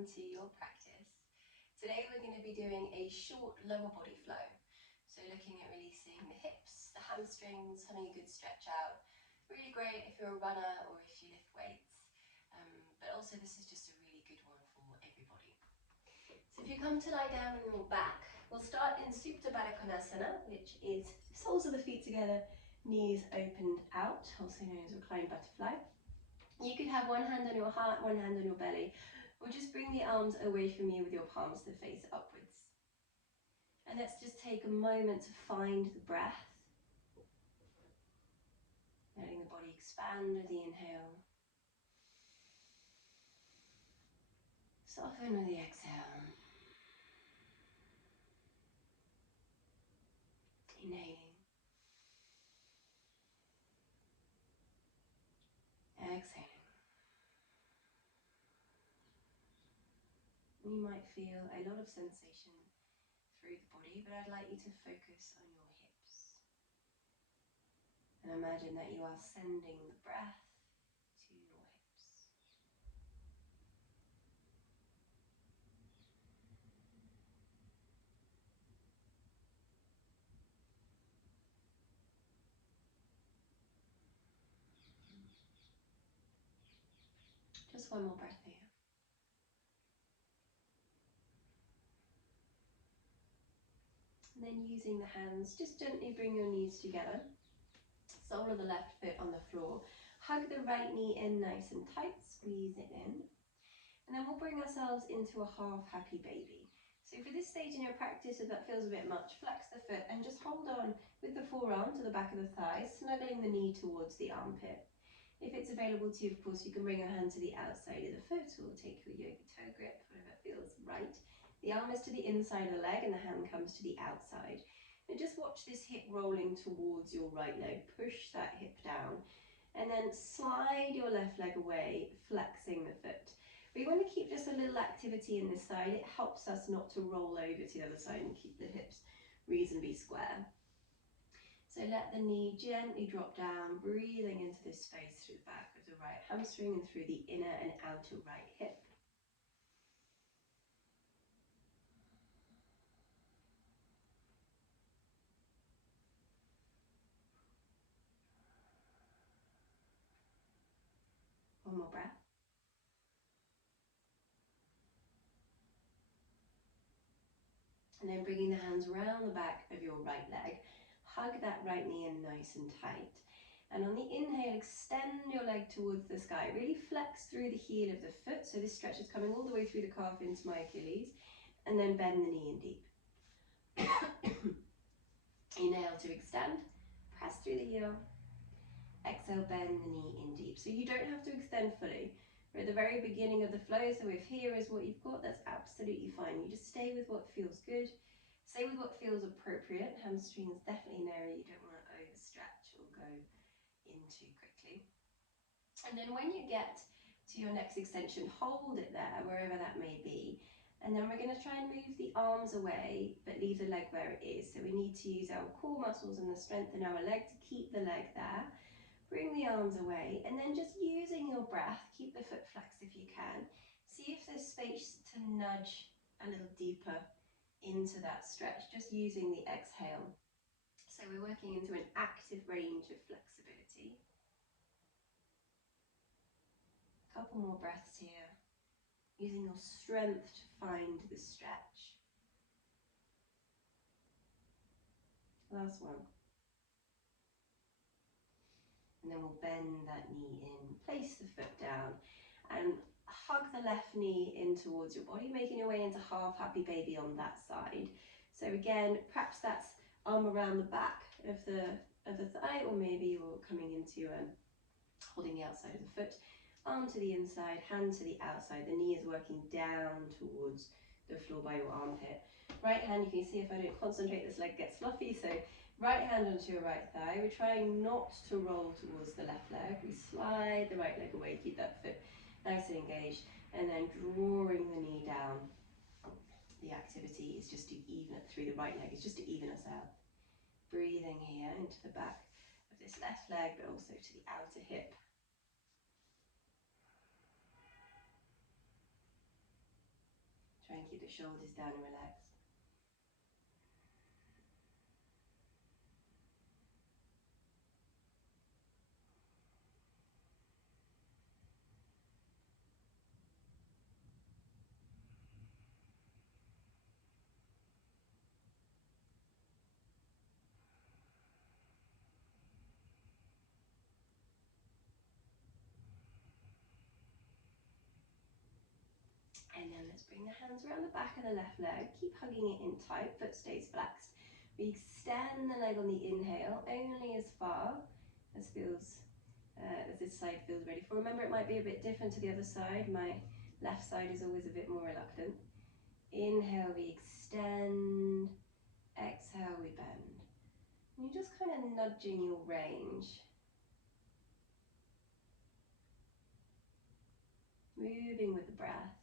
welcome to your practice. Today we're going to be doing a short lower body flow. So looking at releasing the hips, the hamstrings, having a good stretch out. Really great if you're a runner or if you lift weights. But also this is just a really good one for everybody. So if you come to lie down on your back, we'll start in Supta Baddha Konasana, which is soles of the feet together, knees opened out, also known as reclined butterfly. You could have one hand on your heart, one hand on your belly, or just bring the arms away from you with your palms to face upwards. And let's just take a moment to find the breath. Letting the body expand with the inhale. Soften with the exhale. Inhaling. Exhaling. You might feel a lot of sensation through the body, but I'd like you to focus on your hips. And imagine that you are sending the breath to your hips. Just one more breath here. And then using the hands, just gently bring your knees together. Sole of the left foot on the floor. Hug the right knee in nice and tight, squeeze it in. And then we'll bring ourselves into a half happy baby. So for this stage in your practice, if that feels a bit much, flex the foot and just hold on with the forearm to the back of the thigh, snuggling the knee towards the armpit. If it's available to you, of course, you can bring your hand to the outside of the foot or take your yoga toe grip, whatever feels right. The arm is to the inside of the leg and the hand comes to the outside. And just watch this hip rolling towards your right leg. Push that hip down. And then slide your left leg away, flexing the foot. We want to keep just a little activity in this side. It helps us not to roll over to the other side and keep the hips reasonably square. So let the knee gently drop down, breathing into this space through the back of the right hamstring and through the inner and outer right hip. One more breath. And then bringing the hands around the back of your right leg. Hug that right knee in nice and tight. And on the inhale, extend your leg towards the sky. Really flex through the heel of the foot. So this stretch is coming all the way through the calf into my Achilles. And then bend the knee in deep. Inhale to extend. Press through the heel. Exhale, bend the knee in deep. So you don't have to extend fully. We're at the very beginning of the flow, so if here is what you've got, that's absolutely fine. You just stay with what feels good. Stay with what feels appropriate. Hamstring is definitely an area you don't want to overstretch or go into quickly. And then when you get to your next extension, hold it there, wherever that may be. And then we're going to try and move the arms away, but leave the leg where it is. So we need to use our core muscles and the strength in our leg to keep the leg there. Bring the arms away, and then just using your breath, keep the foot flexed if you can. See if there's space to nudge a little deeper into that stretch, just using the exhale. So we're working into an active range of flexibility. A couple more breaths here, using your strength to find the stretch. Last one. And then we'll bend that knee in, place the foot down, and hug the left knee in towards your body, making your way into half happy baby on that side. So again, perhaps that's arm around the back of the thigh, or maybe you're coming into holding the outside of the foot, arm to the inside, hand to the outside. The knee is working down towards the floor by your armpit. Right hand, you can see if I don't concentrate, this leg gets fluffy. So right hand onto your right thigh. We're trying not to roll towards the left leg. We slide the right leg away, keep that foot nice and engaged, and then drawing the knee down. The activity is just to even it through the right leg, it's just to even us out. Breathing here into the back of this left leg, but also to the outer hip. keep the shoulders down and relaxed. And then let's bring the hands around the back of the left leg. Keep hugging it in tight, foot stays flexed. We extend the leg on the inhale, only as far as this side feels ready for. Remember, it might be a bit different to the other side. My left side is always a bit more reluctant. Inhale, we extend. Exhale, we bend. And you're just kind of nudging your range. Moving with the breath.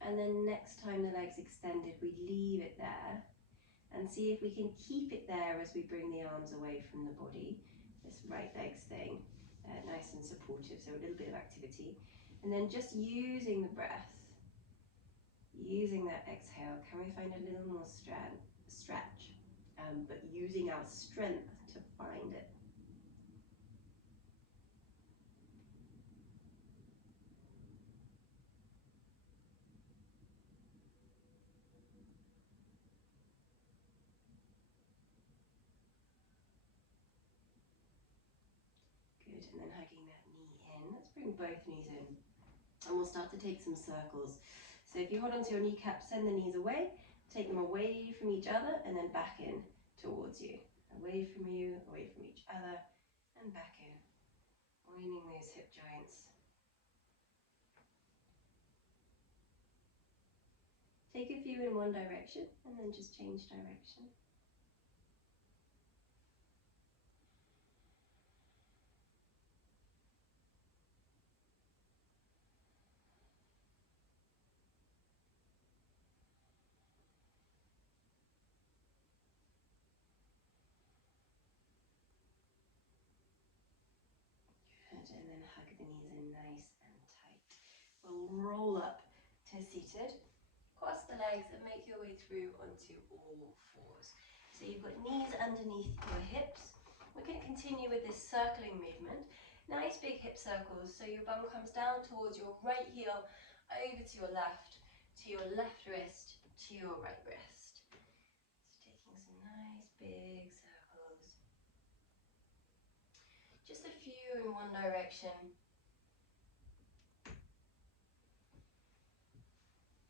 And then next time the leg's extended, we leave it there and see if we can keep it there as we bring the arms away from the body. This right leg staying nice and supportive, so a little bit of activity. And then just using the breath, using that exhale, can we find a little more stretch, but using our strength to find it. Good, and then hugging that knee in. Let's bring both knees in. And we'll start to take some circles. So if you hold onto your kneecaps, send the knees away, take them away from each other, and then back in towards you. Away from you, away from each other, and back in. Winding those hip joints. Take a few in one direction, and then just change direction. Good, and then hug the knees in nice and tight. We'll roll up to seated. Cross the legs and make your way through onto all fours. So you've got knees underneath your hips. We're going to continue with this circling movement. Nice big hip circles, so your bum comes down towards your right heel, over to your left wrist, to your right wrist. Just taking some nice big circles. Just a few in one direction.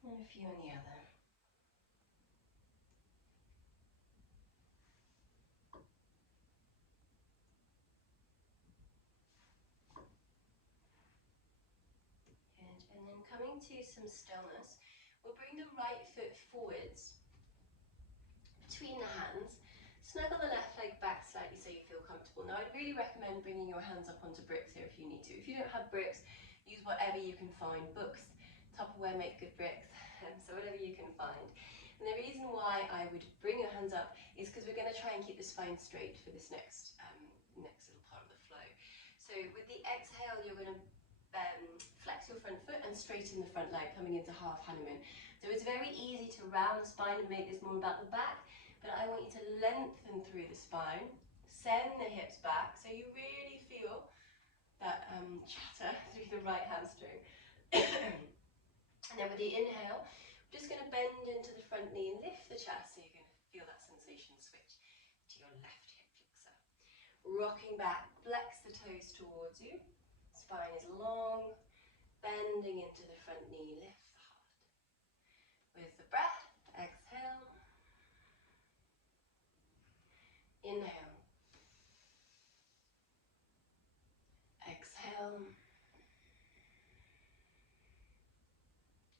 And a few in the other. And then coming to some stillness, we'll bring the right foot forwards between the hands. Snuggle the left leg back slightly so you feel comfortable. Now I'd really recommend bringing your hands up onto bricks here if you need to. If you don't have bricks, use whatever you can find. Books, Tupperware make good bricks, so whatever you can find. And the reason why I would bring your hands up is because we're going to try and keep the spine straight for this next little part of the flow. So with the exhale, you're going to flex your front foot and straighten the front leg, coming into half Hanuman. So it's very easy to round the spine and make this more about the back, but I want you to lengthen through the spine, send the hips back, so you really feel that chatter through the right hamstring. And then with the inhale, we're just going to bend into the front knee and lift the chest, so you're going to feel that sensation switch to your left hip flexor. Rocking back, flex the toes towards you, spine is long, bending into the front knee, lift the heart. With the breath, exhale, inhale, exhale,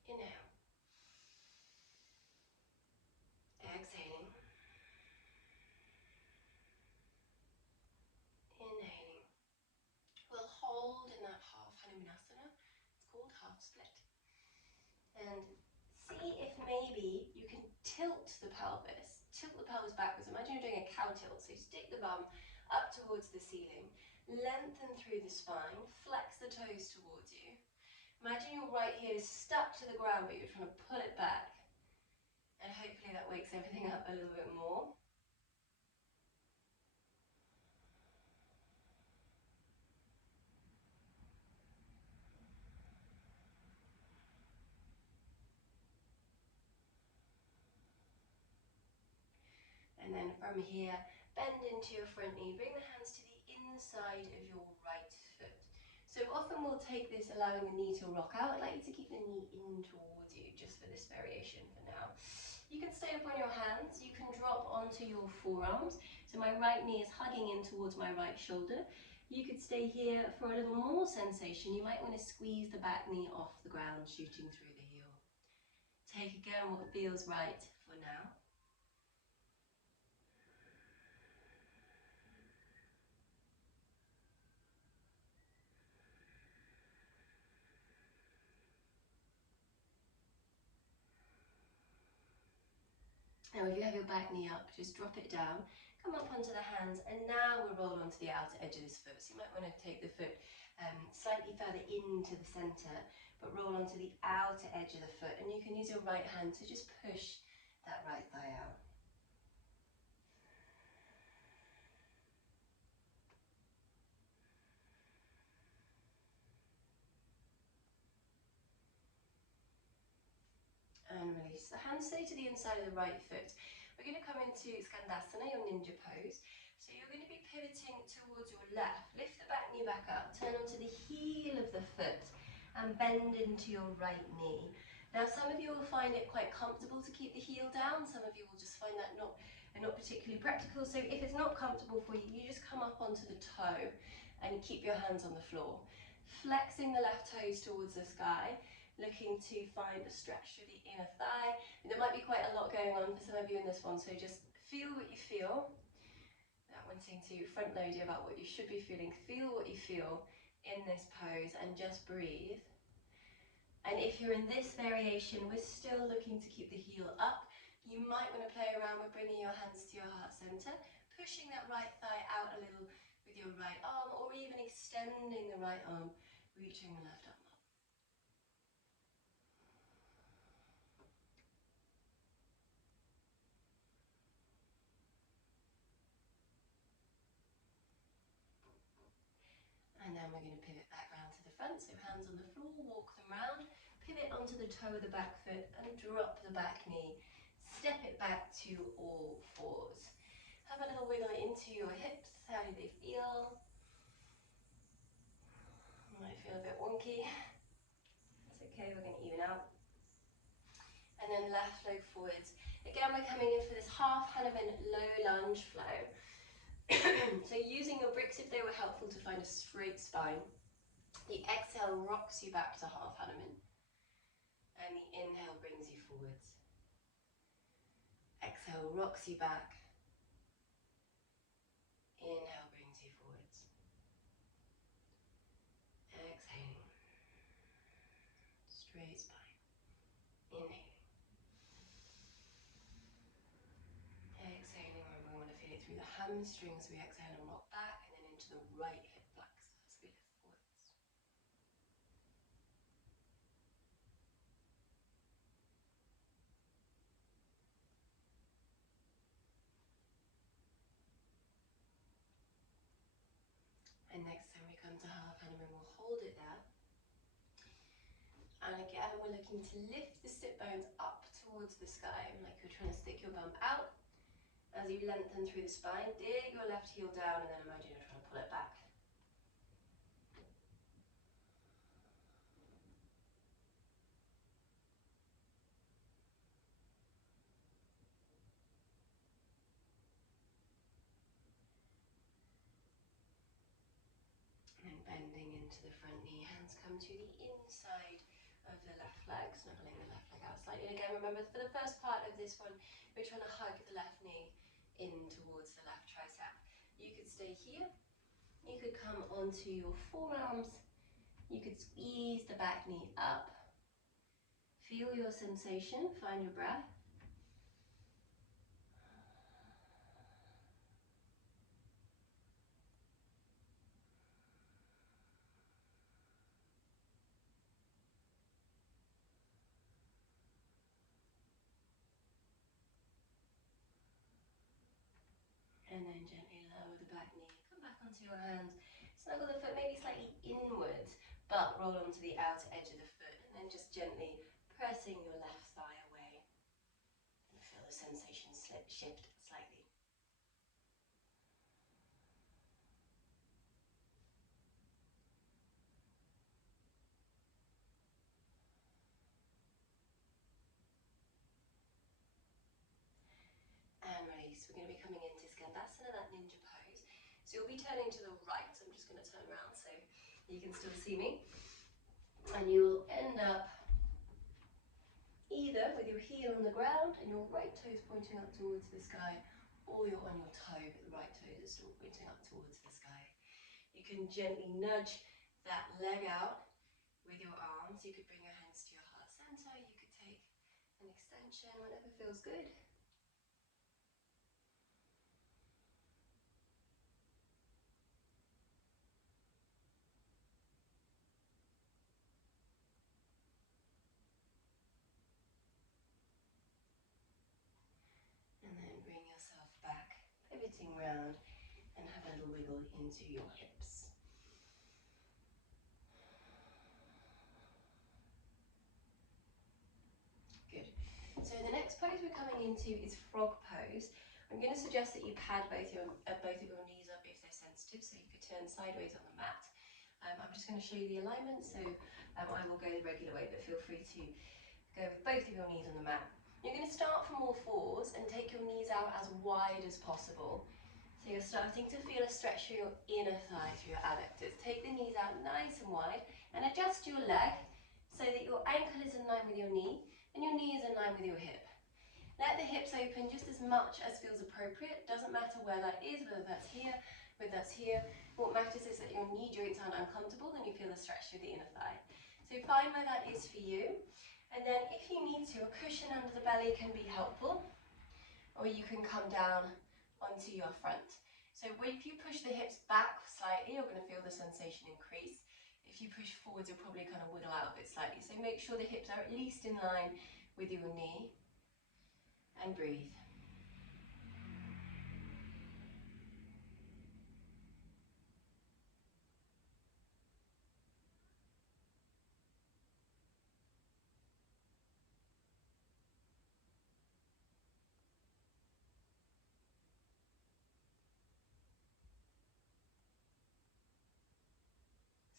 inhale, exhaling, inhaling. We'll hold in that half Hanumanasana. It's called half split. And see if maybe you can tilt the pelvis backwards. Imagine you're doing a cow tilt. So you stick the bum up towards the ceiling. Lengthen through the spine, flex the toes towards you. Imagine your right heel is stuck to the ground, but you're trying to pull it back. And hopefully that wakes everything up a little bit more. And then from here, bend into your front knee, bring the hands to the inside of your right foot. So often we'll take this allowing the knee to rock out. I'd like you to keep the knee in towards you just for this variation for now. You can stay up on your hands, you can drop onto your forearms. So my right knee is hugging in towards my right shoulder. You could stay here for a little more sensation. You might want to squeeze the back knee off the ground, shooting through the heel. Take again what feels right for now. Now if you have your back knee up, just drop it down, come up onto the hands, and now we'll roll onto the outer edge of this foot. So you might want to take the foot slightly further into the centre, but roll onto the outer edge of the foot, and you can use your right hand to just push that right thigh out. And release. The hands stay to the inside of the right foot. We're going to come into Skandasana, your ninja pose. So you're going to be pivoting towards your left. Lift the back knee back up, turn onto the heel of the foot and bend into your right knee. Now some of you will find it quite comfortable to keep the heel down, some of you will just find that not particularly practical. So if it's not comfortable for you, you just come up onto the toe and keep your hands on the floor. Flexing the left toes towards the sky, looking to find a stretch through the inner thigh. And there might be quite a lot going on for some of you in this one, so just feel what you feel. Not wanting to front load you about what you should be feeling. Feel what you feel in this pose and just breathe. And if you're in this variation, we're still looking to keep the heel up. You might want to play around with bringing your hands to your heart center, pushing that right thigh out a little with your right arm, or even extending the right arm, reaching the left arm up. And then we're going to pivot back round to the front, so hands on the floor, walk them round, pivot onto the toe of the back foot and drop the back knee. Step it back to all fours. Have a little wiggle into your hips. How do they feel? Might feel a bit wonky. That's okay, we're going to even out. And then left leg forwards. Again, we're coming in for this half Hanuman low lunge flow. So using your bricks if they were helpful to find a straight spine. The exhale rocks you back to half Hanuman. And the inhale brings you forwards. Exhale rocks you back. Inhale brings you forwards. Exhaling. Straight spine. Inhaling. Exhaling, remember we want to feel it through the hamstrings. We exhale and rock back, and then into the right hip flexor as we lift forwards. And next time we come to half Hanuman, we'll hold it there. And again, we're looking to lift the sit bones up towards the sky, like you're trying to stick your bum out. As you lengthen through the spine, dig your left heel down, and then imagine you're trying to pull it back. And bending into the front knee, hands come to the inside of the left leg, snuggling the left leg out slightly. And again, remember for the first part of this one, we're trying to hug the left knee in towards the left tricep. You could stay here, you could come onto your forearms, you could squeeze the back knee up, feel your sensation, find your breath. And then gently lower the back knee, come back onto your hands, snuggle the foot maybe slightly inwards, but roll onto the outer edge of the foot, and then just gently pressing your left thigh away. And feel the sensation shift slightly. And release. We're going to be coming into Skandasana, that ninja pose. So you'll be turning to the right. I'm just going to turn around so you can still see me. And you'll end up either with your heel on the ground and your right toes pointing up towards the sky, or you're on your toe but the right toes are still pointing up towards the sky. You can gently nudge that leg out with your arms. You could bring your hands to your heart center. You could take an extension, whatever feels good. And then bring yourself back, pivoting round, and have a little wiggle into your hips. Good. So the next pose we're coming into is frog pose. I'm going to suggest that you pad both of your knees up if they're sensitive, so you could turn sideways on the mat. I'm just going to show you the alignment, so I will go the regular way, but feel free to go with both of your knees on the mat. You're going to start from all fours and take your knees out as wide as possible. So you're starting to feel a stretch through your inner thigh, through your adductors. Take the knees out nice and wide and adjust your leg so that your ankle is in line with your knee and your knee is in line with your hip. Let the hips open just as much as feels appropriate. Doesn't matter where that is, whether that's here, whether that's here. What matters is that your knee joints aren't uncomfortable and you feel a stretch through the inner thigh. So find where that is for you. And then if you need to, a cushion under the belly can be helpful, or you can come down onto your front. So if you push the hips back slightly, you're going to feel the sensation increase. If you push forwards, you'll probably kind of wiggle out of it slightly. So make sure the hips are at least in line with your knee. And breathe.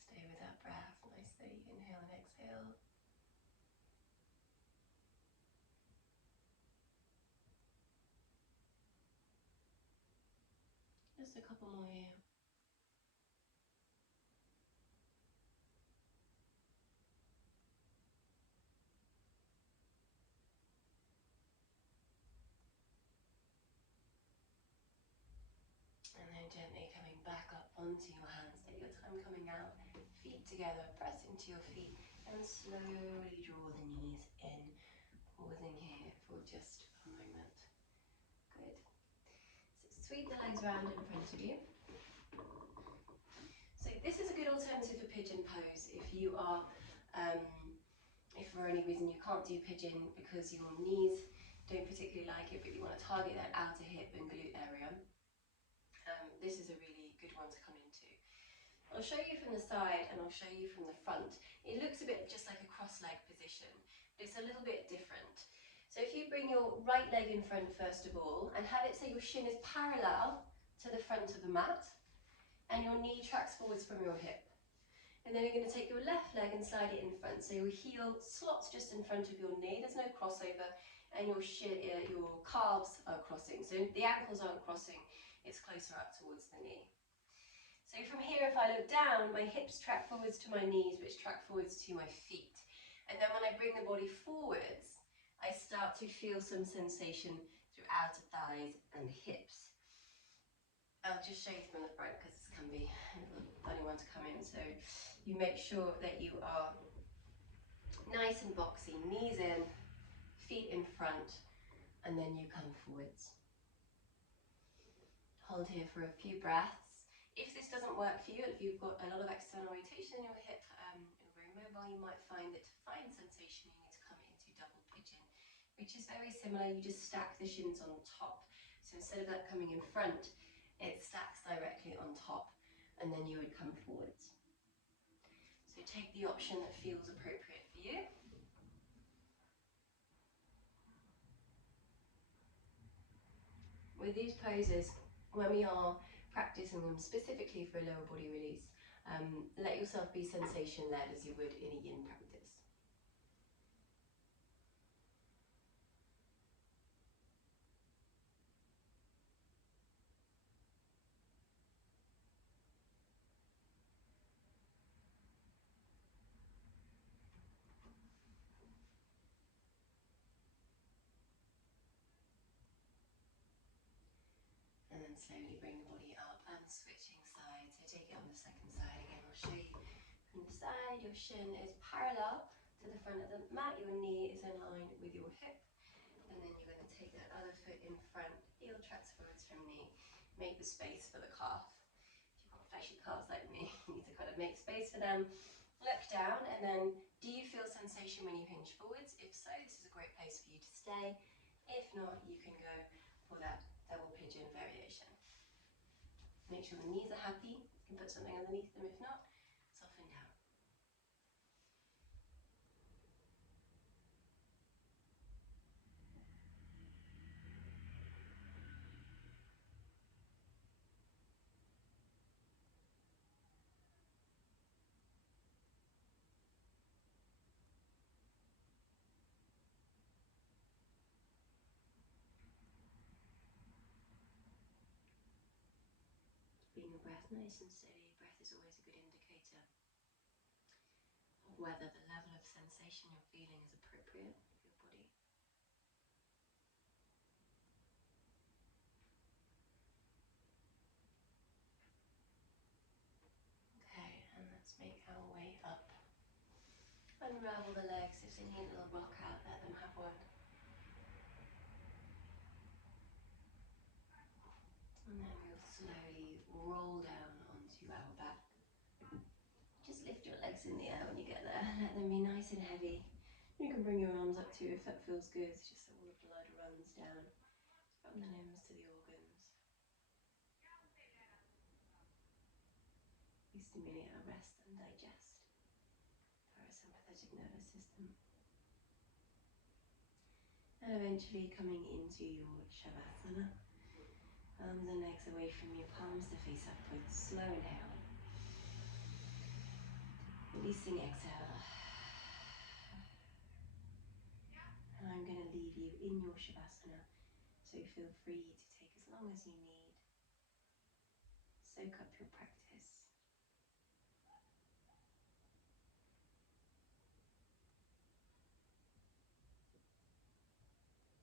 Stay with that breath. Nice steady inhale and exhale. Just a couple more here. And then gently coming back up onto your hands. Take your time coming out. Feet together, press into your feet and slowly draw the knees in. Pausing here for just a moment. Good. So sweep the legs round in front of you. So this is a good alternative for pigeon pose if you are, if for any reason you can't do pigeon because your knees don't particularly like it, but you want to target that outer hip and glute area. This is a really good one to come into. I'll show you from the side and I'll show you from the front. It looks a bit just like a cross-leg position, but it's a little bit different. So if you bring your right leg in front first of all and have it so your shin is parallel to the front of the mat and your knee tracks forwards from your hip. And then you're going to take your left leg and slide it in front. So your heel slots just in front of your knee, there's no crossover, and your calves are crossing. So the ankles aren't crossing, it's closer up towards the knee. So from here, if I look down, my hips track forwards to my knees, which track forwards to my feet. And then when I bring the body forwards, I start to feel some sensation through outer thighs and hips. I'll just show you from the front because this can be a funny one to come in. So you make sure that you are nice and boxy, knees in, feet in front, and then you come forwards. Hold here for a few breaths. If this doesn't work for you, if you've got a lot of external rotation in your hip and very mobile, you might find that to find sensation, you need to come into double pigeon, which is very similar. You just stack the shins on top. So instead of that coming in front, on top, and then you would come forwards. So take the option that feels appropriate for you. With these poses, when we are practicing them specifically for a lower body release, let yourself be sensation led as you would in a yin practice. And then slowly bring the body up and switching sides. So take it on the second side again. I'll show you from the side. Your shin is parallel to the front of the mat. Your knee is in line with your hip. And then you're going to take that other foot in front, heel tracks forwards from knee. Make the space for the calf. If you've got fleshy calves like me, you need to kind of make space for them. Look down, and then do you feel sensation when you hinge forwards? If so, this is a great place for you to stay. If not, you can go for that double pigeon variation. Make sure the knees are happy. You can put something underneath them. If not, soften down. Keeping your breath nice and steady. Breath is always a good indicator of whether the level of sensation you're feeling is appropriate for your body. Okay, and let's make our way up. Unravel the legs. If they need a little rock out, let them have one. And then we'll slowly roll down onto our back. Just lift your legs in the air when you get there. Let them be nice and heavy. You can bring your arms up too if that feels good, just so all the blood runs down from the limbs to the organs. We stimulate our rest and digest, parasympathetic nervous system. And eventually coming into your Shavasana. Arms and legs away from your palms to face upwards, slowing down. Releasing exhale. And I'm going to leave you in your Shavasana, so feel free to take as long as you need. Soak up your practice.